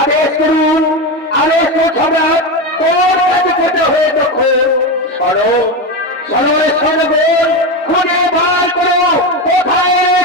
আরে শুরু আরে সম্রাট হয়ে দক্ষ সরো সরো সরগোল খুনে বার করো কোথায়?